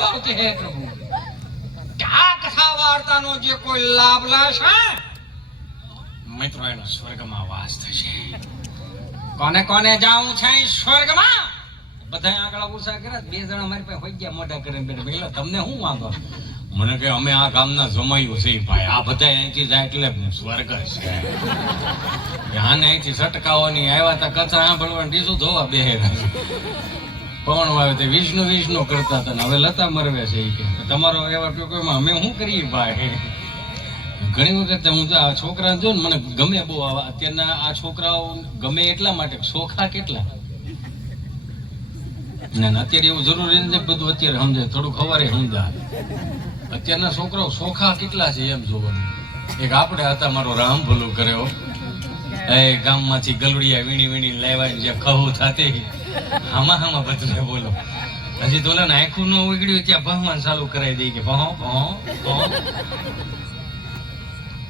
ભાવતી હે પ્રભુ. આ કથા વાર્તાનો જે કોઈ લાભ લેશે? મિત્રો, એનો સ્વર્ગમાં વાસ થશે. કોને કોને જાવું છે સ્વર્ગમાં? બધા આગળ ઉષા કર્યા બે જણા મારી પાસે હોય ગયા મોઢા કરીને બેઠા. પેલા તમને શું વાંધો? મને કે, અમે આ ગામના જમાયું છે ભાઈ. આ બધા અહીંથી જાય એટલે સ્વર્ગ છે. આને અહીંથી સટકાવાની આવ્યા તા કચરા સાંભળવા ડીસું ધોવા બેહેરા પવન વાવે તે વિષ્ણુ વિષ્ણુ કરતા હતા હવે લતા મરવે છે કે. તમારો એવા ટૂંકમાં અમે શું કરીએ ભાઈ? ઘણી વખત હું તો આ છોકરા જો ને મને ગમે બહુ આવા. અત્યારના આ છોકરાઓ ગમે એટલા માટે. શોખા કેટલા? ના અત્યારે એવું જરૂરી નથી બધું અત્યારે સમજે થોડુંક ખવારે સમજા અત્યારના છોકરાઓ સોખા કેટલા છે એમ જોવાનું. એક આપણે હતા, મારો રામ ભલું કર્યો. એ ગામમાંથી ગલુડિયા વીણી વીણી લાવ્યા જે ખવું થતી. હામાં હામાં બધું બોલો. હજી તો ઓલા ને ઉગડ્યું ત્યાં ભગવાન ચાલુ કરાવી દે કે ભહો ભહો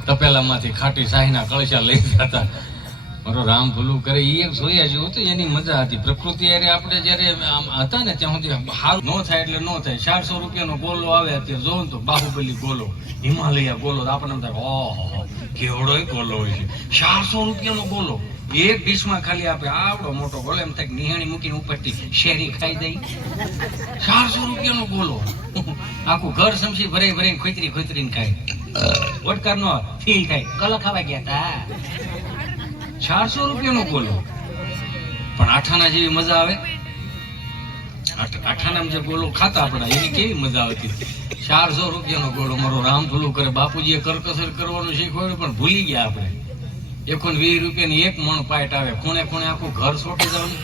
તપેલામાંથી ખાટી શાહીના કળશા લઈ જતા. મારો રામ ભૂલું કરે એ એક જોયા જેવું હતું, એની મજા હતી. પ્રકૃતિ અરે આપણે જ્યારે આમ હતા ને ત્યાં સુધી હાર. ન થાય એટલે ન થાય. ચારસો રૂપિયાનો ગોલો આવે અત્યારે ને તો બાહુબલી ગોલો. હિમાલયા ગોલો આપણને એમ થાય ઓહો કેવડો ગોલો હોય છે. ચારસો રૂપિયાનો ગોલો. એક ડીશમાં ખાલી આપે આવડો મોટો ગોલો, એમ થાય નિહાણી મૂકીને ઉપરથી શેરી ખાઈ દઈ. ચારસો રૂપિયાનો ગોલો. આખું ઘર સમસી ભરાઈ ભરાઈને ખોતરી ખોતરીને ખાય. વટકાર નો ફીલ થાય. કલ ખાવા ગયા તા. ચારસો રૂપિયાનો ગોલો. પણ આઠાના જેવી મજા આવે. આઠાના જે ગોલો ખાતા આપણા, એની કેવી મજા આવતી? ચારસો રૂપિયાનો ગોળો મારો રામ ભૂલું કરે. બાપુજીએ કરકસર કરવાનું શીખવાડ્યું, પણ ભૂલી ગયા આપણે. એકોન વીસ રૂપિયાની એક મણ પાઇટ આવે. ખૂણે ખૂણે આખું ઘર સોટી જવાનું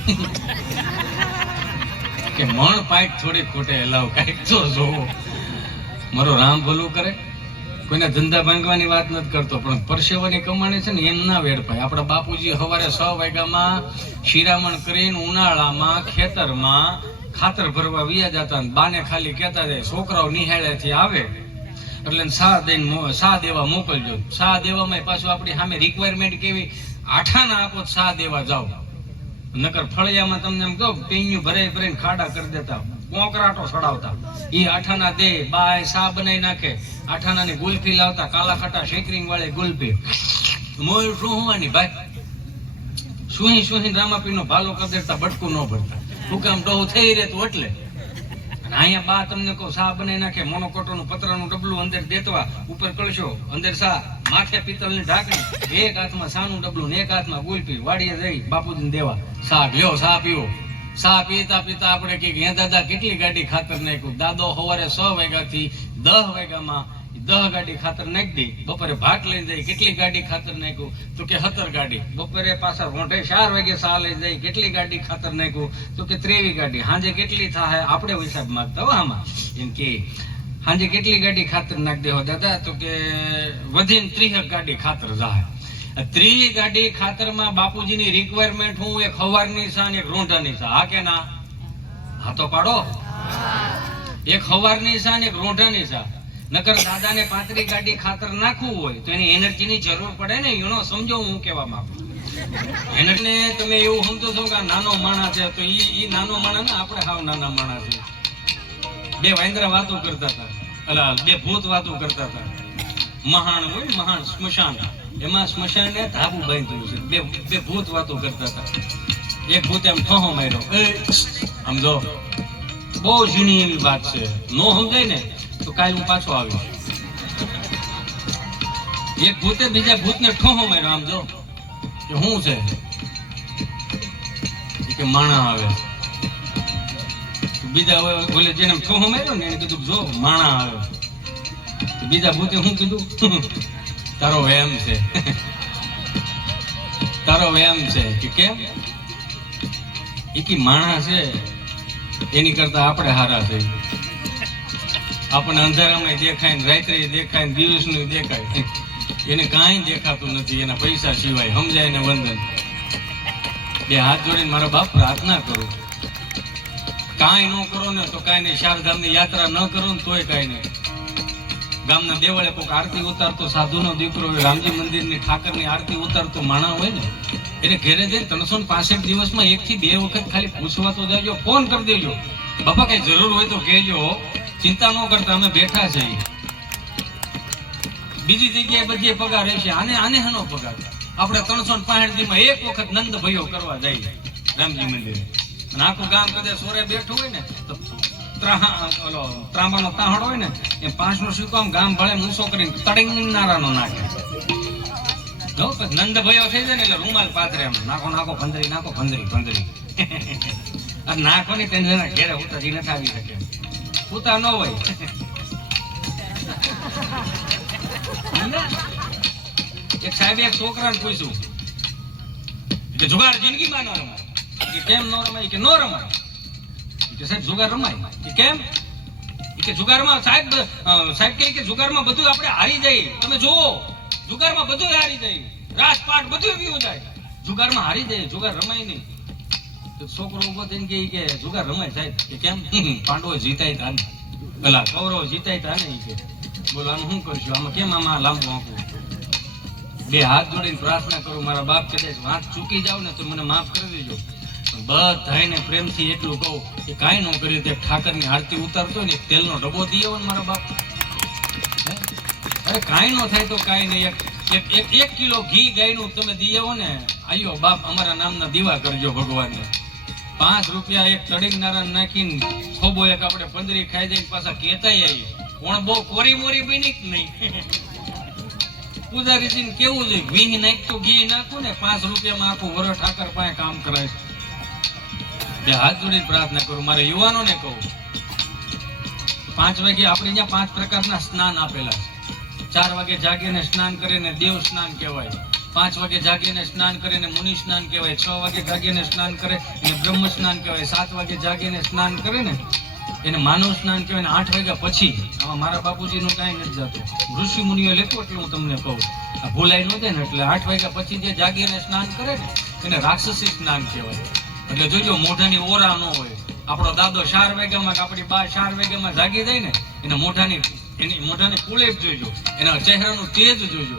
કે મણ પાઇટ થોડી ખોટે હલાવ કાંઈક તો જોવો. મારો રામ ભલું કરે. કોઈના ધંધા ભાંગવાની વાત નથી કરતો, પણ પરસેવાની કમાણી છે ને, એમ ના વેડપાય આપણા બાપુજી સવારે છ વાગ્યામાં શિરામણ કરીને ઉનાળામાં ખેતરમાં ખાતર ભરવા વિયા જતા બાને ખાલી કહેતા જાય, છોકરાઓ નિહાળેથી આવે. એટલે સા દઈને સા દેવા મોકલજો. સા દેવામાં પાછું આપણી સામે રિક્વાયરમેન્ટ કેવી? આઠાના આપો સા દેવા જાઓ. નકર ફળિયામાં તમને એમ કહો પીણ્યું ભરાઈ ભરાઈને ખાડા કરી દેતા. કોંકરાટો સડાવતા. એ આઠાના દે, બાય, સા બનાવી નાખે. આઠાનાની ગુલ્ફી લાવતા, કાલા ખાટા શેકરિંગ વાળી ગુલ્ફી. મોય શું હોવાની ભાઈ? સુહી સુહી રામાપીનો ભાલો કરી દેતા, બટકું ન ભરતા. હુકામ ડોહું થઈ રહેતું એટલે. અહીંયા બા તમને કહો, સા બનાવી નાખે, મોનોકોટોનું પતરાનું ડબલું અંદર દેતવા, ઉપર કળશો, અંદર સા, માથે પિત્તળની ઢાંકણી, એક હાથમાં સાનું ડબલું ને એક હાથમાં ગુલપી વાડીએ જઈ બાપુજીને દેવા, સા લ્યો, સા પીવો. સા પીતા પીતા આપણે કે દાદા, કેટલી ગાડી ખાતર નાખ્યું દાદો સવારે છ વાગ્યાથી દસ વાગ્યામાં દહ ગાડી ખાતર નાખી દઈ, બપોરે ભાત લઈને જાય, કેટલી ગાડી ખાતર નાખ્યું? તો કે સત્તર ગાડી. બપોરે પાછા રોંઢે ચાર વાગે સા લઈ જાય, કેટલી ગાડી ખાતર નાખ્યું? તો કે ત્રેવી ગાડી. હાંજે કેટલી થાય? આપણે હિસાબ માગતા હોય આમાં. એમ કે, હાંજે કેટલી ગાડી ખાતર નાખ દેવો દાદા? તો કે વધીને ત્રીસ ગાડી ખાતર જાય. ત્રીસ ગાડી ખાતરમાં બાપુજીની રિક્વાયરમેન્ટ હું, એક હવારની સા ને એક રોંઢાની સા. હા કે ના? હા તો પાડો. એક હવારની સા ને એક રોંઢાની સા. નકર દાદાને પાતરી ગાડી ખાતર નાખવું હોય તો એની એનર્જીની જરૂર પડે ને, યુનો સમજો હું કહેવા માંગુ એનર્જીને તમે એવું સમજો છો કે નાનો માણસ છે, તો ઈ ઈ નાનો માણસ ને આપણે હાવ નાના માણસ છે બે વાંદરા વાતો કરતા હતા. અલા, બે ભૂત વાતો કરતા હતા. મહાણ હોય મહાન સ્મશાન. એમાં સ્મશાન ધાબુ બાંધ્યું છે. બે બે ભૂત વાતો કરતા હતા. એક ભૂત એમ ઠહો માર્યો. આમ બહુ જૂની એવી વાત છે. નો સમજાય ને? તો કાલ હું પાછો આવીશ એક ભૂતે બીજા ભૂતને ઠોહો માર્યો, આમ જો. કે શું છે? કે માણા આવે. બીજા બોલે જેને ઠોહો માર્યો ને એને કીધું, જો, માણા આવ્યો બીજા ભૂતે શું કીધું, તારો વેમ છે. તારો વેમ છે. કે કેમ? એ કે માણા છે. એની કરતા આપણે હારા છે. આપણને અંધારામાં દેખાય રાત્રે દેખાય ને દિવસનું દેખાય. એને કાંઈ દેખાતું નથી, એના પૈસા સિવાય, સમજાય ને વંદન. બે હાથ જોડીને મારા બાપ પ્રાર્થના કરું. કાંઈ ન કરો ને તો કાંઈ નહીં. શારધામની યાત્રા ન કરો ને તોય કાંઈ નહીં. ગામના દેવળે કોઈક આરતી ઉતારતો, સાધુનો દીકરો હોય, રામજી મંદિરની ઠાકરની આરતી ઉતારતો માણા હોય ને, એને ઘેરે જઈને ત્રણસો ને પાસઠ દિવસમાં એક થી બે વખત ખાલી પૂછવા તો જાજો, ફોન કરી દેજો. બાપા, કઈ જરૂર હોય તો કહેજો. ચિંતા ન કરતા અમે બેઠા છે બીજી જગ્યાએ બધી પગાર રહેશે આને આને હનો પગાર? આપણે ત્રણસો પાસઠમાં એક વખત નંદ ભયો કરવા જાય રામજી મંદિરે. અને આખું ગામ કદાચ સોરે બેઠું હોય ને, તો ઓલો ત્રાંબાનો તાહડ હોય ને એ પાંચનો આમ ગામ ભળે મૂસો કરીને તડિંગ નારાનો નાખે. જો નંદ ભયો થઈ જાય ને એટલે રૂમાલ પાથરે એમ નાખો નાખો પંદરી નાખો પંદરી આ નાખો ને તેને ઘેરે ઉતારી નથી આવી શકે. ઉતા ન હોય. એક સાહેબ એક છોકરાને પૂછ્યું કે જુગાર જિંદગીમાં ન રમાય? કે કેમ ન રમાય? કે ન રમાય? કે સાહેબ, જુગાર રમાય. કે કેમ? કે જુગારમાં સાહેબ સાહેબ કહે કે જુગારમાં બધું આપણે હારી જઈએ. તમે જુઓ, જુગારમાં બધું હારી જાય. રાજપાટ બધું એવું જાય. જુગારમાં હારી જાય, જુગાર રમાય નહીં. છોકરો ઊભો થઈને કે કે, જુગાર રમાય સાહેબ. કે કેમ? પાંડવો જીતાય તા પેલા કૌરવ જીતાય તા ને કે. બોલો આનું શું કરશું? આમાં કેમ આમાં લાંબુ આંકવું બે હાથ જોડીને પ્રાર્થના કરું, મારા બાપ કદાચ વાત ચૂકી જાવ ને તો મને માફ કરી દેજો. બધાને પ્રેમથી એટલું કહું કે કાંઈ ન કર્યું તે ઠાકરની આરતી ઉતારતો ને તેલનો ડબ્બો આવો ને મારા બાપ. અરે કાંઈ ન થાય તો કાંઈ નહીં. એક એક એક કિલો ઘી ગાયનું તમે દઈ આવો ને, આયો બાપ, અમારા નામના દીવા કરજો ભગવાનને. પાંચ રૂપિયા એક નારાયણ નાખીને ખોબો એક આપણે પંદરી ખાઈ જઈને પાછા કેતાય આવી કોણ બહુ કોરી મોરી બની કે નહીં? પૂજારીજીને કેવું છે? વીહ નાખતું ઘી નાખું ને પાંચ રૂપિયામાં આખું વર ઠાકર પાસે કામ કરાય. છે હાથ જોડીને પ્રાર્થના કરું, મારે યુવાનોને કહું. પાંચ વાગે આપણે અહીંયા પાંચ પ્રકારના સ્નાન આપેલા છે. ચાર વાગે જાગીને સ્નાન કરીને દેવ સ્નાન કહેવાય. પાંચ વાગે જાગીને સ્નાન કરીને મુનિ સ્નાન કહેવાય, છ વાગે જાગીને સ્નાન કરે એને બ્રહ્મ સ્નાન કહેવાય. સાત વાગે જાગીને સ્નાન કરે ને એને માનવ સ્નાન કહેવાય ને આઠ વાગ્યા પછી આમાં મારા બાપુજીનું કાંઈ નથી જતું. ઋષિ મુનિઓ લેખો એટલે હું તમને કહું. આ ભૂલાઈ ન દે ને એટલે આઠ વાગ્યા પછી જે જાગીને સ્નાન કરે ને, એને રાક્ષસી સ્નાન કહેવાય. એટલે જોજો, મોઢાની ઓરા ન હોય. આપણો દાદો ચાર વાગ્યામાં કે આપણી બા ચાર વાગ્યામાં જાગી જાય ને, એને મોઢાની, એની મોઢાની કુળેપ જોજો. એના ચહેરાનું તેજ જોજો.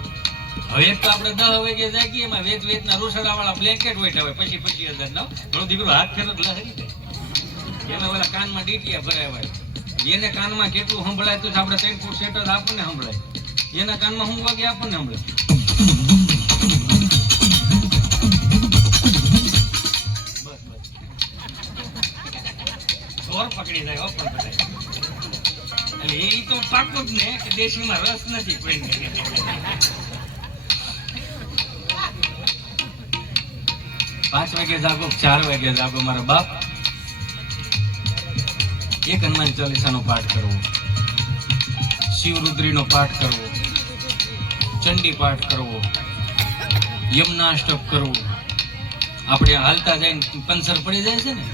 હવે તો આપણે દસ વાગે જાગીએ, એમાં વેત વેચના રોસડાવાળા બ્લેન્કેટ હોય હવે પછી પછી હજાર ના થોડો દીકરો હાથ ફેરો લહરી જાય. એમાં ઓલા કાનમાં ડીટીયા ભરાય હોય એને કાનમાં કેટલું સંભળાય તો આપણે ત્રણ ફૂટ સેટ જ આપણને સંભળાય. એના કાનમાં હું વાગે આપણને સંભળાય. બસ પકડી જાય, હો એ તો પાકું જ ને કે દેશીમાં રસ નથી કોઈને પાંચ વાગે જાગો ચાર વાગે જાગો મારા બાપ. એક હનુમાન ચાલીસાનો પાઠ કરવો. શિવરુદ્રીનો પાઠ કરવો. ચંડી પાઠ કરવો. યમનાષ્ટક કરવું. આપણે હાલતા જઈને પંસર પડી જાય છે ને?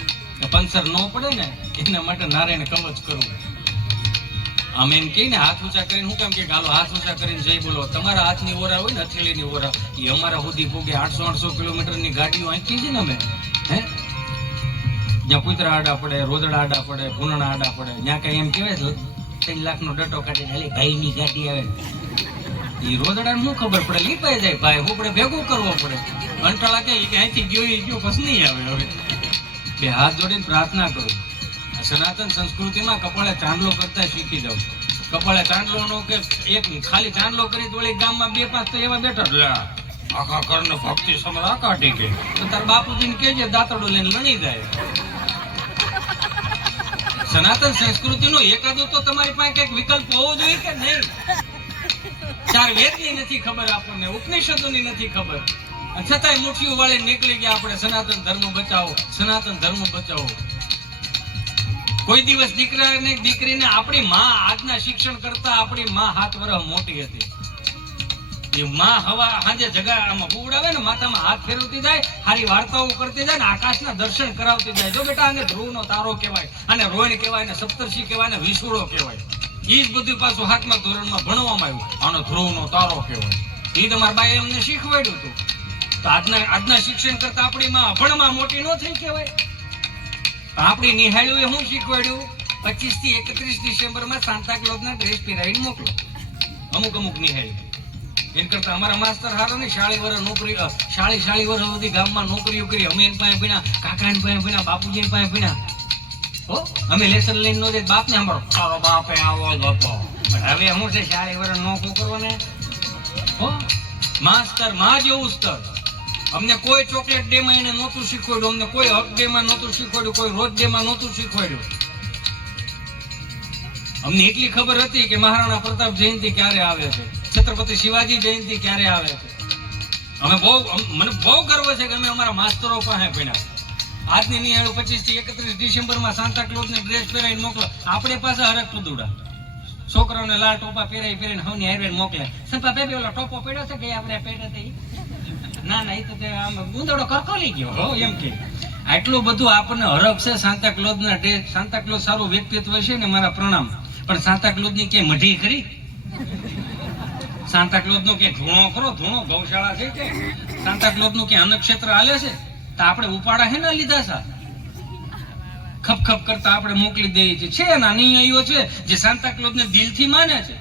પંસર ન પડે ને, એના માટે નારાયણ કવચ કરવું. આમ એમ કહીને હાથ ઊંચા કરીને હું કેમ કે ગાલો, હાથ ઊંચા કરીને જઈ બોલો. તમારા હાથની ઓરા હોય ને અથેલીની ઓરા એ અમારા સુધી ભોગે આઠસો આઠસો કિલોમીટરની ગાડીઓ આંકી છે ને અમે, હે? જ્યાં કુતરા આડા પડે, રોદડા આડા પડે ભૂનણા આડા પડે ત્યાં કઈ એમ કહેવાય ત્રણ લાખનો ડટો કાઢીને હાલી, ભાઈની ગાડી આવે. એ રોદડા શું ખબર પડે? લીપાઈ જાય, ભાઈ, હું પડે ભેગો કરવો પડે. કંટાળા કે અહીંથી ગયો એ ગયો, પછી નહીં આવે હવે. બે હાથ જોડીને પ્રાર્થના કરું. સનાતન સંસ્કૃતિમાં કપાળે ચાંદલો કરતા શીખી જાવ કપાળે ચાંદલો નો કે એક ખાલી ચાંદલો કરી તો વળી ગામમાં બે પાંચ તો એવા બેઠા આખા કરને ભક્તિ સમરા કાઢી કે? તો તાર બાપુજીને કેજે દાંતડો લઈને લણી જાય. સનાતન સંસ્કૃતિનો એકાદો તો તમારી પાસે કંઈક વિકલ્પ હોવો જોઈએ કે નહીં? ચાર વેદની નથી ખબર આપણને, ઉપનિષદોની નથી ખબર. છતાંય મુઠીઓ વાળી નીકળી ગયા આપણે, સનાતન ધર્મ બચાવો, સનાતન ધર્મ બચાવો. કોઈ દિવસ દીકરાને દીકરીને આપણી માં આજના શિક્ષણ કરતા આપણી માં હાથ વરહ મોટી હતી. એ માં હવા સાંજે જગા ઉડાવે ને માથામાં હાથ ફેરવતી જાય સારી વાર્તાઓ કરતી જાય ને આકાશના દર્શન કરાવતી જાય. જો બેટા આને ધ્રુવનો તારો કહેવાય અને રોહિણ કહેવાય ને સપ્તર્ષિ કહેવાય ને વિસુડો કહેવાય. એ જ બધું પાછું હાથમાં ધોરણમાં ભણવામાં આવ્યું. આનો ધ્રુવનો તારો કહેવાય. એ તમારા બાએ અમને શીખવાડ્યું હતું. આજના આજના શિક્ષણ કરતા આપણી માં અભણમાં મોટી ન થઈ કહેવાય. આપણી નિહાળ્યું એ હું શીખવાડ્યું? પચીસથી એકત્રીસ ડિસેમ્બરમાં સાંતા ક્લોઝ ના ડ્રેસ પહેરાવીને મોકલો. અમુક અમુક નિહાળ્યું એમ કરતા અમારા માસ્તર હારો ને શાળી વર્ષ નોકરી શાળી શાળી વર્ષ સુધી ગામમાં નોકરીઓ કરી. અમે એની પાસે ભણ્યા, કાકાની પાસે ભણ્યા બાપુજી પાસે ભણ્યા. હો? અમે લેસન લઈને નો દે બાપને સાંભળો. તારો બાપે, આવો જ હતો. હવે હું છે, શાળી વર્ષ નોકરું કરવાને. હો? માસ્તરમાં જેવું સ્તર અમને કોઈ ચોકલેટ ડે માં એને નહોતું શીખવાડ્યું. અમને કોઈ હક ડે માં નહોતું શીખવાડ્યું, કોઈ રોજ ડે માં નહોતું શીખવાડ્યું. અમને એટલી ખબર હતી કે મહારાણા પ્રતાપ જયંતિ ક્યારે આવે છે? છત્રપતિ શિવાજી જયંતિ ક્યારે આવે છે? અમે બહુ મને બહુ ગર્વ છે કે અમે અમારા માસ્તરો પાસે ભણ્યા. આજની નિહાળું પચીસથી એકત્રીસ ડિસેમ્બરમાં સાંતા ક્લોઝ ને ડ્રેસ પહેરાવીને મોકલો. આપણે પાસે હરક પદુડા છોકરાઓને લાલ ટોપા પહેરાવી પહેરીને હવની હારવેન મોકલે સંતા બેબી ઓલો ટોપો પહેર્યો છે કે આપણે પહેર્યો? ના ના એ તો આમ ગુંદડો કરકોલી ગયો, હો, એમ કે. આટલું બધું આપણને હરખ છે, સાંતા ક્લોઝ ના ડે, સાંતા ક્લોઝ સારું વ્યક્તિત્વ છે ને મારા પ્રણામ. પણ સાંતા ક્લોઝની ક્યાંય મઢી ખરી? સાંતા ક્લોઝ નો કે ધૂણો ખરો? ધૂણો ગૌશાળા છે કે? સાંતા ક્લોઝનું કે અન્નક્ષેત્ર હાલે છે? તો આપણે ઉપાડા હે ના લીધા સા ખપ ખપ કરતા આપણે મોકલી દઈએ છીએ. છે એના અનુયાયીઓ છે જે સાંતા ક્લોઝ ને દિલથી માને છે?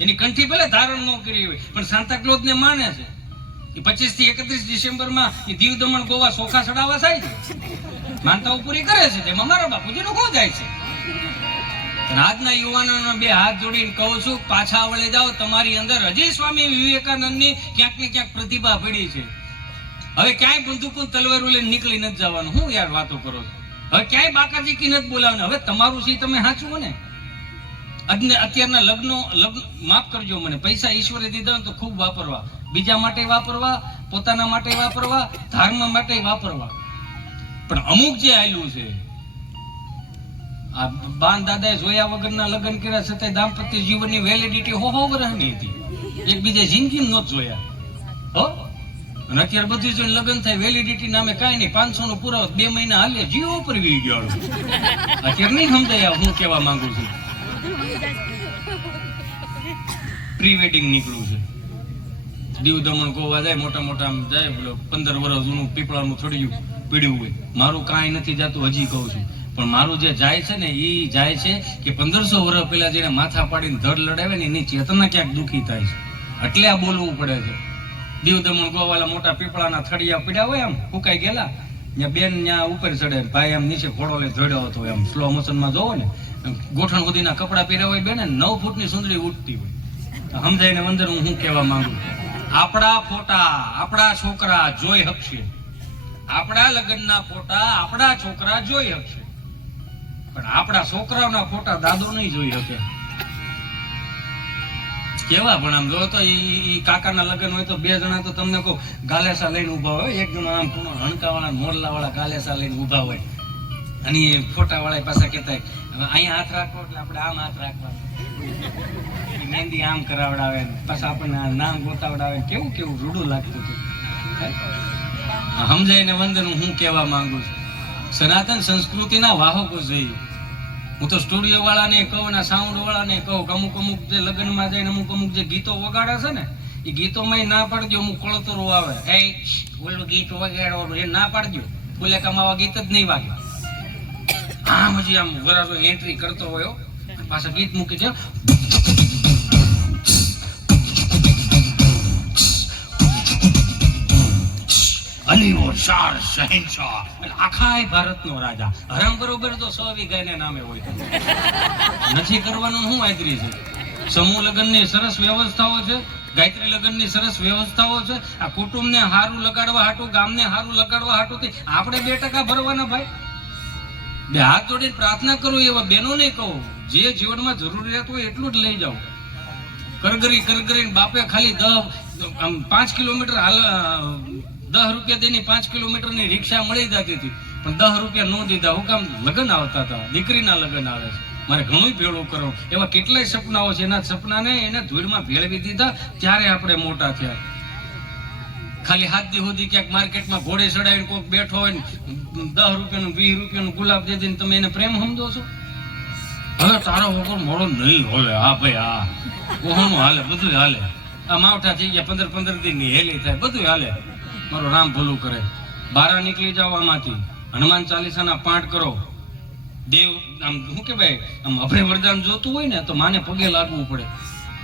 એની કંઠી ભલે ધારણ ન કરી હોય, પણ સાંતા ક્લોઝ ને માને છે? પચીસથી એકત્રીસ ડિસેમ્બરમાં દીવ દમણ ગોવા સોખા ચડાવવા થાય છે. માનતાઓ પૂરી કરે છે તેમાં મારા બાપુજી નું કોણ જાય છે? આજના યુવાનોને બે હાથ જોડીને કહું છું, પાછા વળી જાઓ, તમારી અંદર હજી સ્વામી વિવેકાનંદની ક્યાંક ને ક્યાંક પ્રતિભા પડી છે. હવે ક્યાંય બંદૂકો તલવાર લઈને નીકળી નથી જવાનું. હું યાર વાતો કરો છો? હવે ક્યાંય બાકાજી કી નથી બોલાવવાનું હવે તમારું છે તમે સાચું ને અત્યારના લગ્નો, લગ્ન, માફ કરજો મને, પૈસા ઈશ્વરે દીધા તો ખૂબ વાપરવા. બીજા માટે વાપરવા પોતાના માટે વાપરવા ધર્મ માટે વાપરવા. પણ અમુક જે આયલું છે આ બાન દાદાએ જોયા વગરના લગ્ન કર્યા છતાં દાંપત્ય જીવનની વેલિડિટી હો હો વર્ષની હતી. એકબીજા જિંદગી નહોત જોયા. હો? અને અત્યારે બધું જોઈને લગ્ન થાય વેલિડિટી નામે કાંઈ નહીં પાંચસો નો પુરાવો બે મહિના હાલે જીવો ઉપર વી ગયો અત્યારે નહીં સમજાય હું કેવા માંગુ છું. પ્રી વેડિંગ નીકળું છે. દીવ દમણ ગોવા જાય, મોટા મોટા જાય બોલો પંદર વર્ષ જૂનું પીપળાનું થોડી પીડ્યું હોય. મારું કાંઈ નથી જાતું, હજી કહું છું. પણ મારું જે જાય છે ને એ જાય છે કે પંદરસો વર્ષ પહેલા જેને માથા પાડીને ધડ લડાવે ને, એની ચેતના ક્યાંક દુઃખી થાય છે. એટલે આ બોલવું પડે છે. દીવ દમણ ગોવાલા મોટા પીપળાના થડિયા પીડ્યા હોય આમ, ફૂકાઈ ગયેલા. ત્યાં બેન ત્યાં ઉપર ચડે ભાઈ આમ નીચે ઘોડો લઈ ધોડ્યો હતો એમ. સ્લો મોશનમાં જોવો ને ગોઠણ સુધીના કપડા પહેર્યા હોય બેન, નવ ફૂટની સુંદરી ઉઠતી હોય. સમજાય સમજાઈને અંદર હું શું કહેવા માંગુ? છું? આપણા ફોટા, આપણા છોકરા જોઈ હકશે. આપણા લગ્નના ફોટા આપણા છોકરા જોઈ હકશે. પણ આપણા છોકરાઓના ફોટા દાદો નહીં જોઈ શકે. કેવા પણ આમ જો તો ઈ કાકાના લગ્ન હોય તો બે જણા તો તમને કહું, ગાલેસા લઈને ઊભા હોય. એક જણા આમ હણકાવાળા, મોરલાવાળા ગાલેસા લઈને ઊભા હોય. અને એ ફોટાવાળા પાછા કહેતા અહીંયા હાથ રાખો એટલે આપણે આમ હાથ રાખવાનો. ઈ મહેંદી આમ કરાવડાવે પછી આપણને નામ ગોતાવડાવે, કેવું કેવું રૂડું લાગતું હતું. સમજાઈને વંદન હું કહેવા માંગુ છું. સનાતન સંસ્કૃતિના વાહકો જોઈએ હું તો સ્ટુડિયો વાળાને કહું ને સાઉન્ડ વાળાને કહું કે અમુક અમુક જે લગ્નમાં જઈને અમુક અમુક જે ગીતો વગાડે છે ને એ ગીતોમાં ના પાડજો, અમુક કળતરો આવે. એ ઓલું ગીત વગાડવાનું એ ના પાડજો. બોલે કમાવા ગીત જ નહીં વાગે. આમ હજી આમ વરાજો એન્ટ્રી કરતો હોય. પાછા ગીત મૂકી છે અલીઓ શાર શહેનશાહ. આખાય ભારતનો રાજા. હરામ બરોબર તો સો વીઘાને નામે હોય નથી કરવાનું શું આદરી છે? સમૂહ લગ્નની સરસ વ્યવસ્થાઓ છે, ગાયત્રી લગ્નની સરસ વ્યવસ્થાઓ છે, આ કુટુંબને હારું લગાડવા હાટું, ગામને હારું લગાડવા હાટું આપણે બે ટકા ભરવાના ભાઈ. બે હાથ જોડીને પ્રાર્થના કરું એવા બહેનોને કહું, જે જીવનમાં જરૂરિયાત હોય એટલું જ લઈ જાઓ. કરગરી, કરગરીને બાપે ખાલી દહ, આમ પાંચ કિલોમીટર હાલ દહ રૂપિયા તેની પાંચ કિલોમીટરની રિક્ષા મળી જતી હતી. પણ દસ રૂપિયા ન દીધા. હું કામ લગ્ન આવતા હતા. દીકરીના લગ્ન આવે છે. મારે ઘણું ભેળું કરો એવા કેટલાય સપનાઓ છે. એના સપનાને એને ધૂળમાં ભેળવી દીધા. ત્યારે આપણે મોટા થયા. ખાલી હાથ દી સુધી ક્યાંક માર્કેટમાં ઘોડે ચડાવીને કોઈક બેઠો હોય ને દસ રૂપિયાનું, વીસ રૂપિયાનું ગુલાબ દે દઈને તમે એને પ્રેમ સમજો છો? હવે તારો વગર મોડો નહીં હોલે હા ભાઈ, હા. કોહણું હાલે બધું હાલે. આ માવઠા થઈ ગયા. પંદર પંદર દિનની હેલી થાય. બધું હાલે. મારો રામ ભલું કરે. બારા નીકળી જાઓ આમાંથી. હનુમાન ચાલીસાના પાઠ કરો. દેવ, આમ શું કે ભાઈ આમ અભય વરદાન જોતું હોય ને તો માને પગે લાગવું પડે.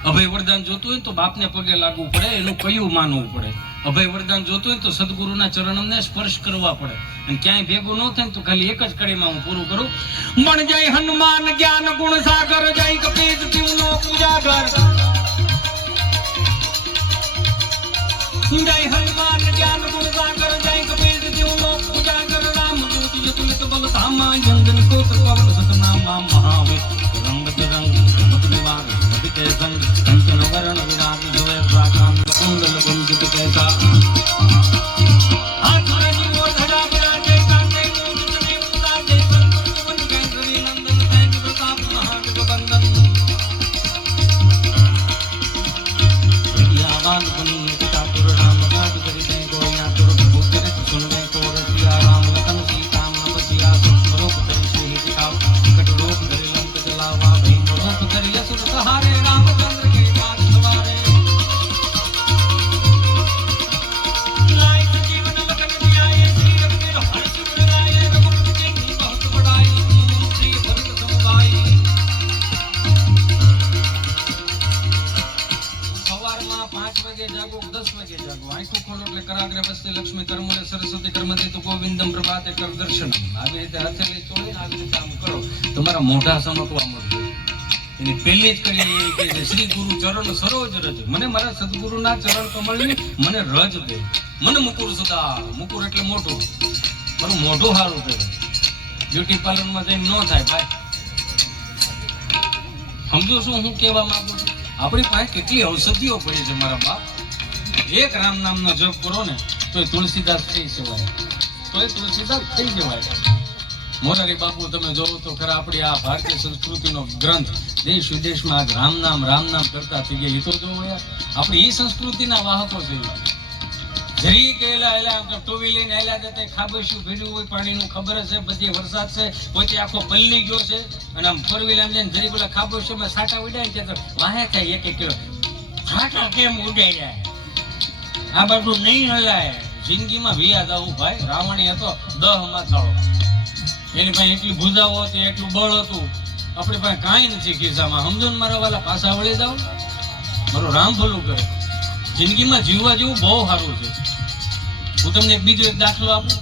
અભય વરદાન જોતું હોય તો બાપને પગે લાગવું પડે. એનું કયું માનવું પડે? અભય વરદાન જોતું હોય તો સદગુરુના ચરણને સ્પર્શ કરવા પડે. અને ક્યાંય ભેગું ન થાય તો ખાલી એક જ કડીમાં હું પૂરું કરું. મણ જય હનુમાન જ્ઞાન ગુણ સાગર, જાય કપીર નો પૂજાગર જય તમારા મોઢા સમકવા મળશે. એની પહેલી જ કરી કે શ્રી ગુરુ ચરણ સરોજ રજ. મને મારા સદગુરુના ચરણ કમળની મને રજ દે. મને મુકુર સદા મુકુર એટલે મોટું મારું મોઢું સારું કહેવાય બ્યુટી પાર્લરમાં જઈને ન થાય, ભાઈ. સમજો શું હું કહેવા માંગુ છું? આપણી પાસે કેટલી ઔષધિઓ પડી છે, મારા બાપ. એક રામ નામનો જપ કરો ને તો તુલસીદાસ થઈ જવાય. તોય તુલસીદાસ થઈ જવાય. મોરારી બાપુ, તમે જોવો તો ખરા આપણી આ ભારતીય સંસ્કૃતિનો ગ્રંથ દેશ વિદેશમાં આજ રામ નામ કરતા થઈ ગયા. એ તો જોવો યાર, આપણી એ સંસ્કૃતિના વાહકો છે જરી કેલા એલા એલા ટોવી લઈને આયલા જતા ખાબશું ભર્યું હોય, પાણીનું ખબર છે બધી વરસાદ છે, પોતે આખો પલ્લી ગયો છે, અને આમ ફોર વ્હીલર જઈને જરી પેલા ખાબસ્યુંમાં સાટા ઉડાય ત્યાં તો વાહે થાય એક એક કિલો. સાટા કેમ ઉડાઈ જાય આ બાજુ નહીં હલાય. જિંદગીમાં વિયા આવું ભાઈ. રાવણી હતો દહ માથાળો. એની પાસે એટલી ભૂજાઓ હતી, એટલું બળ હતું. આપણી પાસે કાંઈ નથી ખિસ્સામાં. સમજો ને મારા વાલા, પાછા વળી જાઓ. મારું રામ ભલું કરે. જિંદગીમાં જીવવા જેવું બહુ સારું છે. હું તમને એક બીજો એક દાખલો આપું.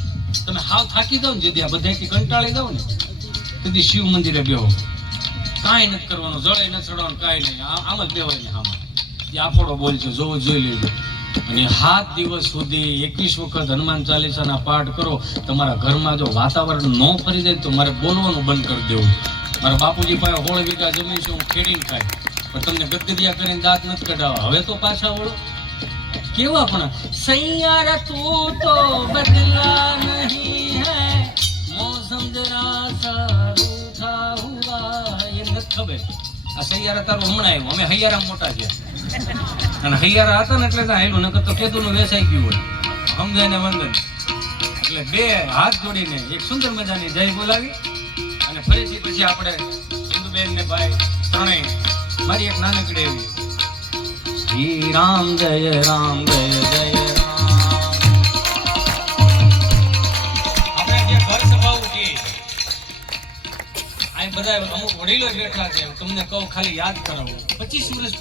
તમે હાવ થાકી જાવ ને જેથી આ બધાથી કંટાળી જાઓ ને, તેથી શિવ મંદિરે બેહો. કાંઈ નથી કરવાનું જળે ન ચડવાનું, કાંઈ નહીં. આમ જ બેવાય ને આમાં એ આપણો બોલ છે જોવો જોઈ લેજો. અને સાત દિવસ સુધી એકવીસ વખત હનુમાન ચાલીસાના પાઠ કરો. તમારા ઘરમાં જો વાતાવરણ ન ફરી જાય તો મારે બોલવાનું બંધ કરી દેવું. મારા બાપુજી પાસે હોળ વીઘા જમીન છે, હું ખેડીને ખાય. પણ તમને ગદગદિયા કરીને દાંત નથી કઢાવા હવે તો પાછા વળો. કેવા પણ. સૈયાર તું તો બદલા નહીં હૈ. મોસમ જરા સારું થા હુઆ એ નથી ખબર. આ સૈયારા તારું હમણાં આવ્યું. અમે હૈયારા મોટા છે અને હૈયારા હતા ને એટલે તો નકર તો કેદું નું વેચાઈ ગયું હોય. સમજાય ને વંદન. એટલે બે હાથ જોડીને એક સુંદર મજાની જય બોલાવી અને ફરીથી પછી આપણે ઇન્દુબેન ને ભાઈ ત્રણેય, મારી એક નાનકડી એવી. શ્રી રામ, જય રામ. જય જય બધા અમુક વડીલો બેઠા છે તમને કહું, ખાલી યાદ કરાવું. પચીસ વર્ષ